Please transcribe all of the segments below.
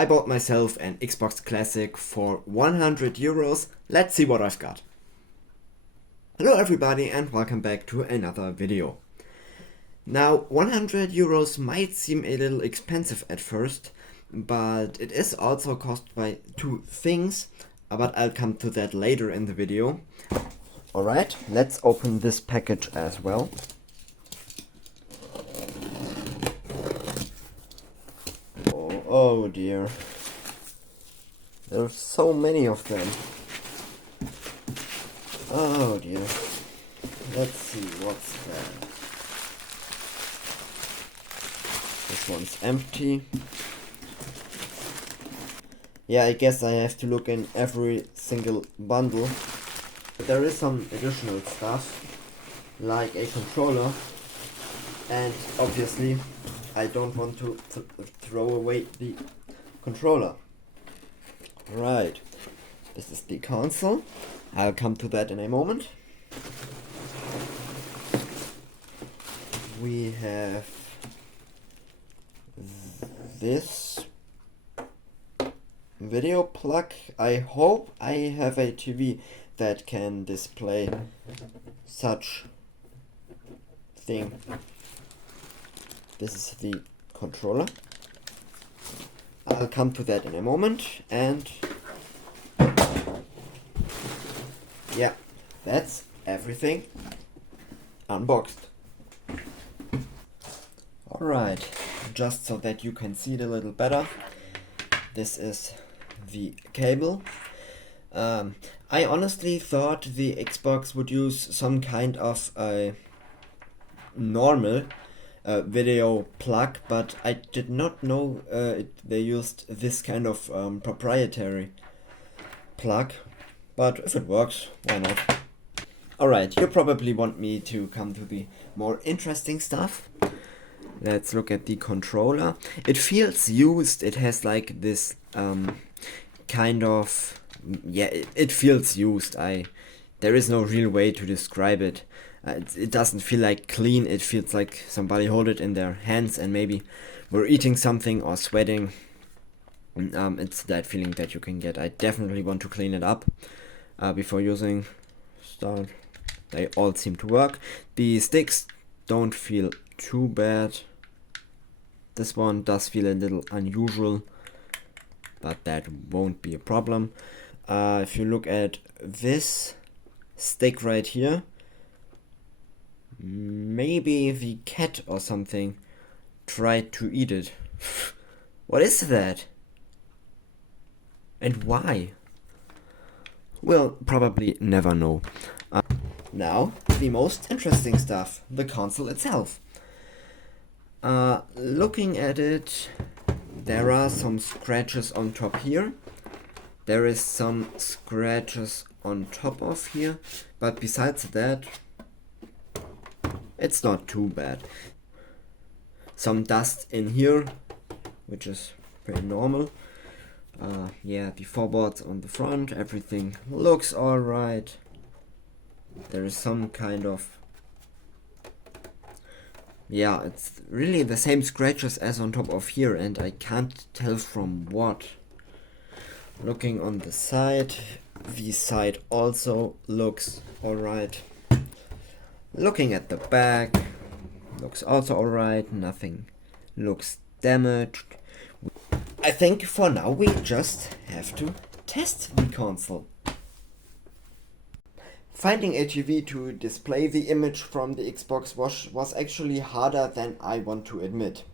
I bought myself an Xbox Classic for 100 euros. Let's see what I've got. Hello everybody and welcome back to another video. Now 100 euros might seem a little expensive at first, but it is also cost by two things, but I'll come to that later in the video. Alright, let's open this package as well. Oh dear, there's so many of them. Oh dear, let's see what's that. This one's empty. Yeah, I guess I have to look in every single bundle. But there is some additional stuff, like a controller, and obviously I don't want to throw away the controller. Right, this is the console. I'll come to that in a moment. We have this video plug. I hope I have a TV that can display such thing. This is the controller. I'll come to that in a moment, and yeah, that's everything unboxed. Alright, just so that you can see it a little better, this is the cable. I honestly thought the Xbox would use some kind of a normal video plug, but I did not know they used this kind of proprietary plug. But if it works, why not? Alright, you probably want me to come to the more interesting stuff. Let's look at the controller. It feels used. It has like this kind of, yeah, it feels used. There is no real way to describe it. It doesn't feel like clean. It feels like somebody hold it in their hands and maybe were eating something or sweating. It's that feeling that you can get. I definitely want to clean it up before using start. They all seem to work. The sticks don't feel too bad. This one does feel a little unusual, but that won't be a problem. If you look at this stick right here, maybe the cat or something tried to eat it. What is that? And why? We'll probably never know. Now, the most interesting stuff, the console itself. Looking at it, there are some scratches on top here. There is some scratches on top of here, but besides that, it's not too bad. Some dust in here, which is pretty normal. Yeah, the floorboards on the front, everything looks alright. There is some kind of, yeah, it's really the same scratches as on top of here, and I can't tell from what. Looking on the side also looks alright. Looking at the back, looks also alright, nothing looks damaged. I think for now we just have to test the console. Finding a TV to display the image from the Xbox was actually harder than I want to admit.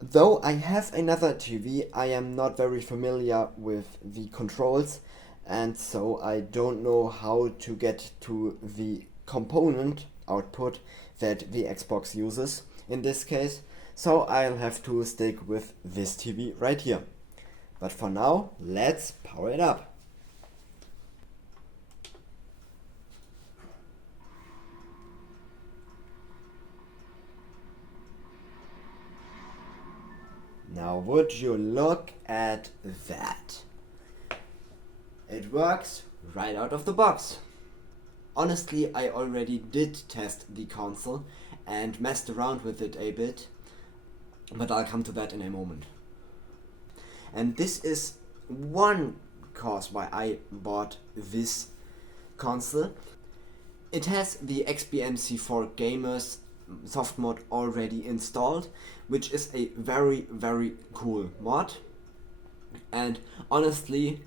Though I have another TV, I am not very familiar with the controls, and so I don't know how to get to the component output that the Xbox uses in this case, so I'll have to stick with this TV right here. But for now, let's power it up. Now would you look at that? It works right out of the box. Honestly, I already did test the console and messed around with it a bit, but I'll come to that in a moment. And this is one cause why I bought this console. It has the XBMC4 Gamers soft mod already installed, which is a very, very cool mod. And honestly,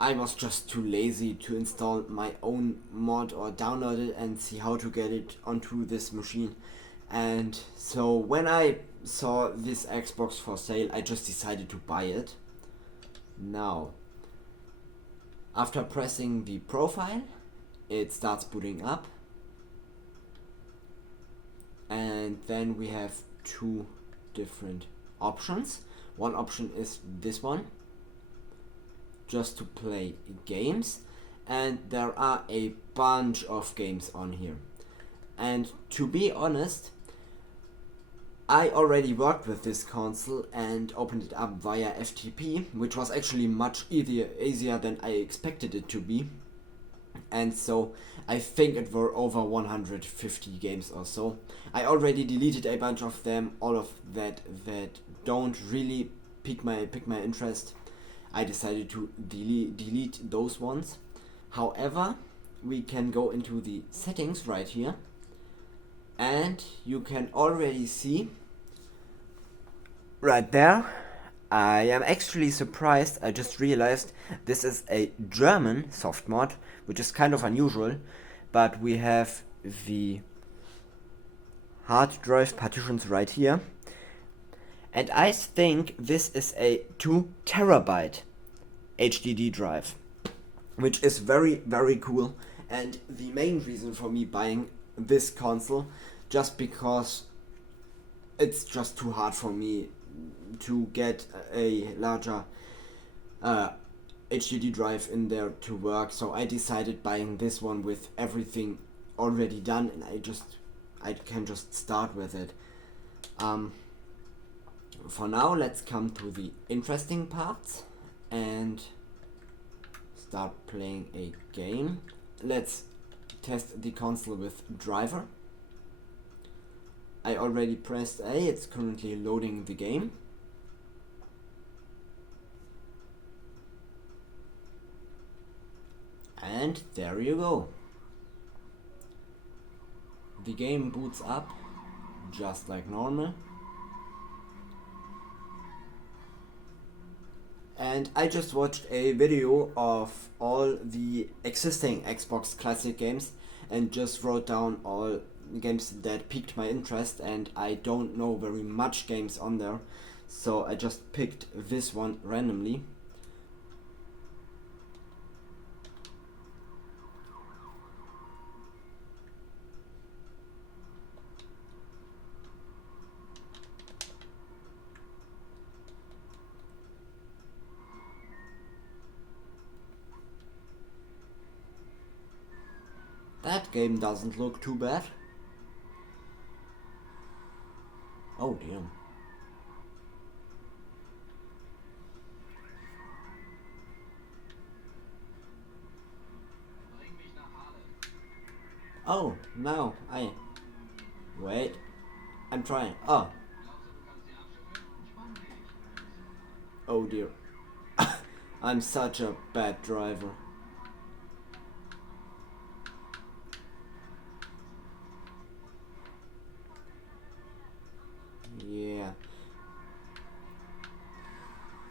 I was just too lazy to install my own mod or download it and see how to get it onto this machine. And so when I saw this Xbox for sale, I just decided to buy it. Now, after pressing the profile, it starts booting up. And then we have two different options. One option is this one, just to play games, and there are a bunch of games on here. And to be honest, I already worked with this console and opened it up via FTP, which was actually much easier than I expected it to be. And so I think it were over 150 games or so. I already deleted a bunch of them, all of that don't really pique my interest. I decided to delete those ones. However, we can go into the settings right here, and you can already see right there. I am actually surprised. I just realized this is a German soft mod, which is kind of unusual, but we have the hard drive partitions right here. And I think this is a 2 terabyte HDD drive, which is very, very cool. And the main reason for me buying this console, just because it's just too hard for me to get a larger HDD drive in there to work. So I decided buying this one with everything already done, and I can just start with it. For now, let's come to the interesting parts and start playing a game. Let's test the console with driver. I already pressed A, it's currently loading the game. And there you go. The game boots up just like normal. And I just watched a video of all the existing Xbox Classic games and just wrote down all games that piqued my interest, and I don't know very much games on there, so I just picked this one randomly. That game doesn't look too bad. Oh damn. Oh, now wait. I'm trying. Oh. Oh dear. I'm such a bad driver. Yeah.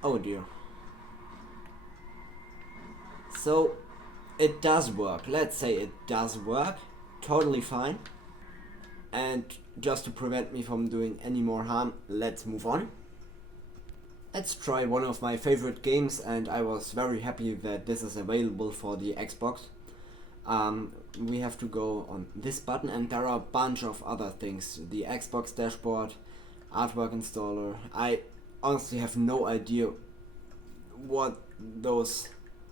Oh dear. So, it does work. Let's say it does work. Totally fine. And just to prevent me from doing any more harm, let's move on. Let's try one of my favorite games, and I was very happy that this is available for the Xbox. We have to go on this button, and there are a bunch of other things. The Xbox dashboard, artwork installer. I honestly have no idea what those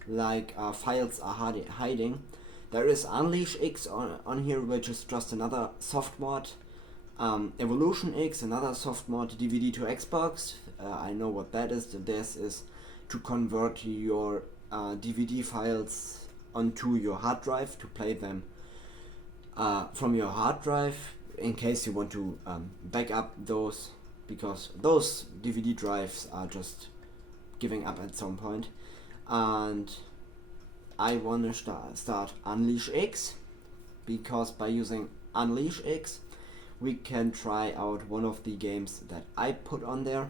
files are hiding. There is Unleash X on here, which is just another soft mod. Evolution X, another soft mod. DVD to Xbox. I know what that is. This is to convert your DVD files onto your hard drive to play them from your hard drive, in case you want to back up those, because those DVD drives are just giving up at some point. And I want to start Unleash X, because by using Unleash X we can try out one of the games that I put on there.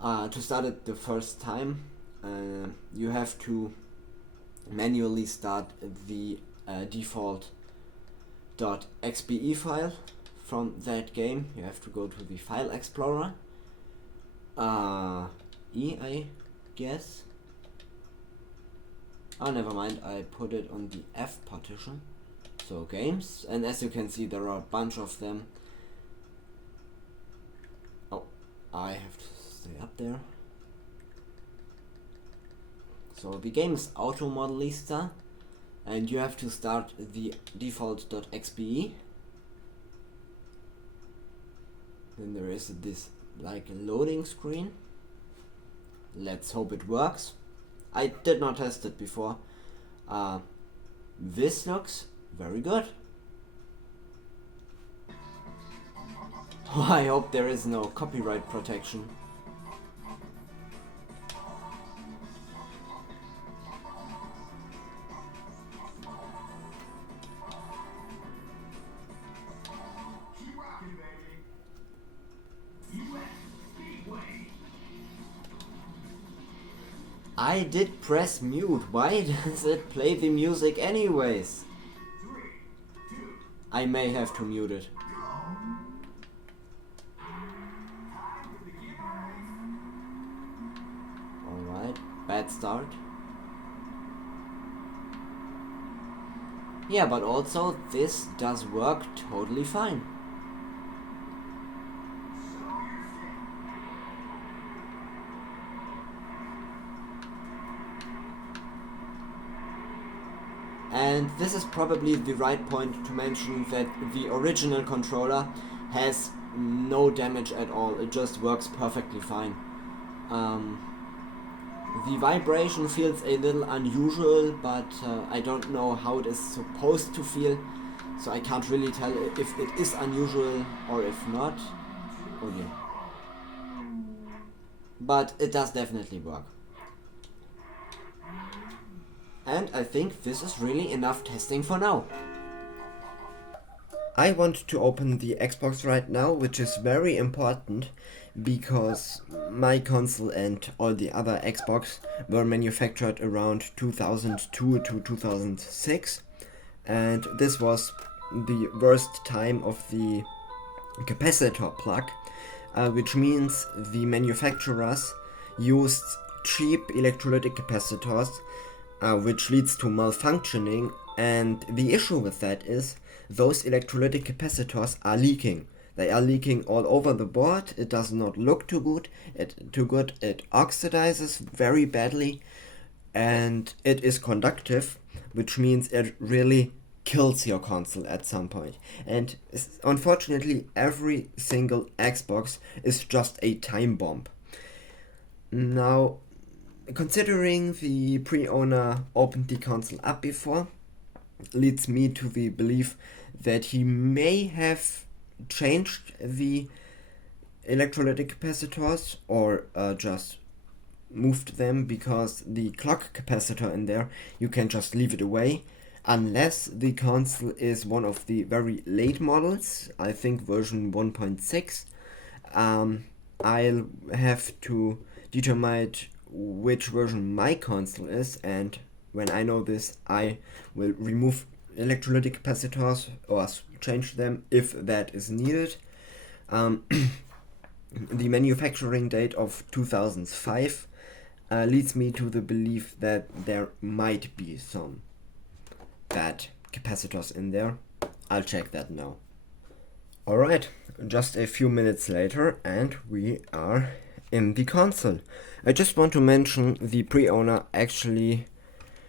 To start it the first time, you have to manually start the default .xbe file from that game. You have to go to the file explorer, I guess. Oh, never mind, I put it on the F partition. So games, and as you can see there are a bunch of them. Oh, I have to stay up there. So the game is Auto Modelista, and you have to start the default.xbe. Then there is this like loading screen. Let's hope it works. I did not test it before. This looks very good. I hope there is no copyright protection. I did press mute. Why does it play the music anyways? I may have to mute it. Alright, bad start. Yeah, but also this does work totally fine. And this is probably the right point to mention that the original controller has no damage at all. It just works perfectly fine. The vibration feels a little unusual, but I don't know how it is supposed to feel, so I can't really tell if it is unusual or if not. Oh dear. But it does definitely work. And I think this is really enough testing for now. I want to open the Xbox right now, which is very important because my console and all the other Xbox were manufactured around 2002 to 2006, and this was the worst time of the capacitor plug, which means the manufacturers used cheap electrolytic capacitors, which leads to malfunctioning, and the issue with that is those electrolytic capacitors are leaking. They are leaking all over the board. It does not look too good. It oxidizes very badly, and it is conductive, which means it really kills your console at some point. And unfortunately, every single Xbox is just a time bomb. Now, considering the pre-owner opened the console up before, leads me to the belief that he may have changed the electrolytic capacitors or just moved them, because the clock capacitor in there, you can just leave it away, unless the console is one of the very late models, I think version 1.6. I'll have to determine which version my console is, and when I know this, I will remove electrolytic capacitors or change them if that is needed. The manufacturing date of 2005 leads me to the belief that there might be some bad capacitors in there. I'll check that now. Alright, just a few minutes later and we are in the console. I just want to mention the pre-owner actually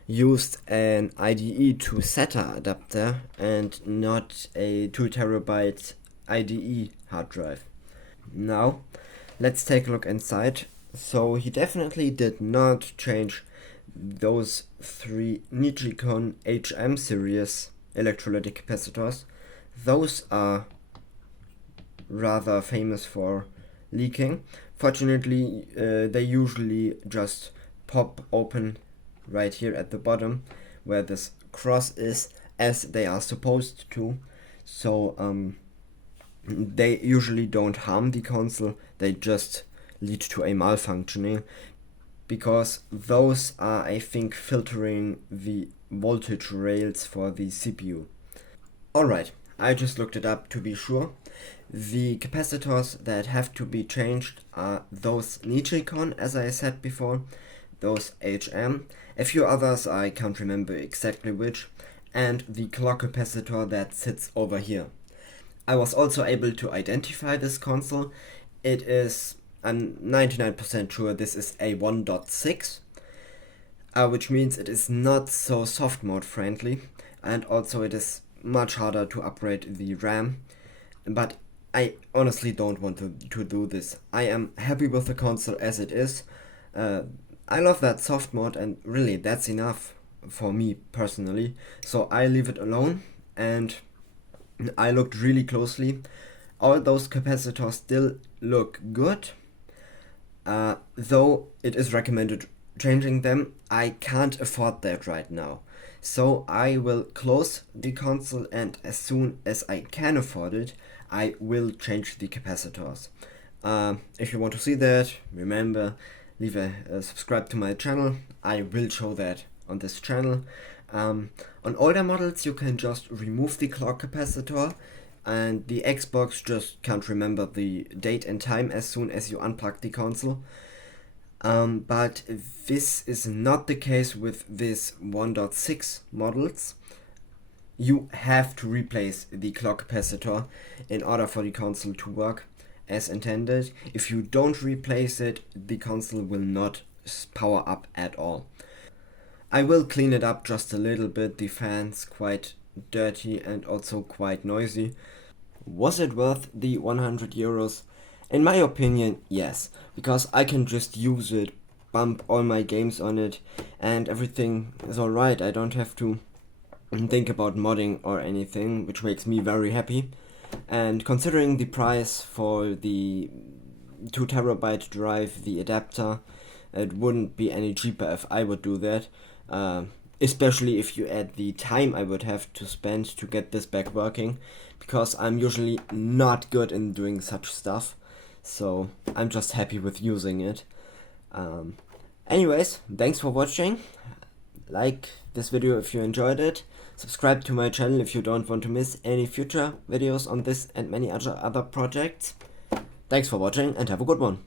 used an IDE to SATA adapter and not a 2TB IDE hard drive. Now, let's take a look inside. So he definitely did not change those three Nichicon HM series electrolytic capacitors. Those are rather famous for leaking, Fortunately, they usually just pop open right here at the bottom where this cross is, as they are supposed to. So they usually don't harm the console, they just lead to a malfunctioning, because those are, I think, filtering the voltage rails for the CPU. Alright, I just looked it up to be sure. The capacitors that have to be changed are those Nichicon, as I said before, those HM, a few others I can't remember exactly which, and the clock capacitor that sits over here. I was also able to identify this console. It is, I'm 99% sure this is a 1.6, which means it is not so soft mode friendly, and also it is much harder to upgrade the RAM, but I honestly don't want to do this. I am happy with the console as it is. I love that soft mode, and really that's enough for me personally, so I leave it alone. And I looked really closely. All those capacitors still look good, though it is recommended changing them. I can't afford that right now. So I will close the console, and as soon as I can afford it, I will change the capacitors. If you want to see that, remember, leave a subscribe to my channel. I will show that on this channel. On older models you can just remove the clock capacitor, and the Xbox just can't remember the date and time as soon as you unplug the console. But this is not the case with this 1.6 models. You have to replace the clock capacitor in order for the console to work as intended. If you don't replace it, the console will not power up at all. I will clean it up just a little bit. The fan's quite dirty and also quite noisy. Was it worth the 100 euros? In my opinion, yes, because I can just use it, bump all my games on it, and everything is alright. I don't have to think about modding or anything, which makes me very happy. And considering the price for the 2TB drive, the adapter, it wouldn't be any cheaper if I would do that. Especially if you add the time I would have to spend to get this back working, because I'm usually not good in doing such stuff, so I'm just happy with using it. Anyways, thanks for watching. Like this video if you enjoyed it, subscribe to my channel if you don't want to miss any future videos on this and many other projects. Thanks for watching and have a good one.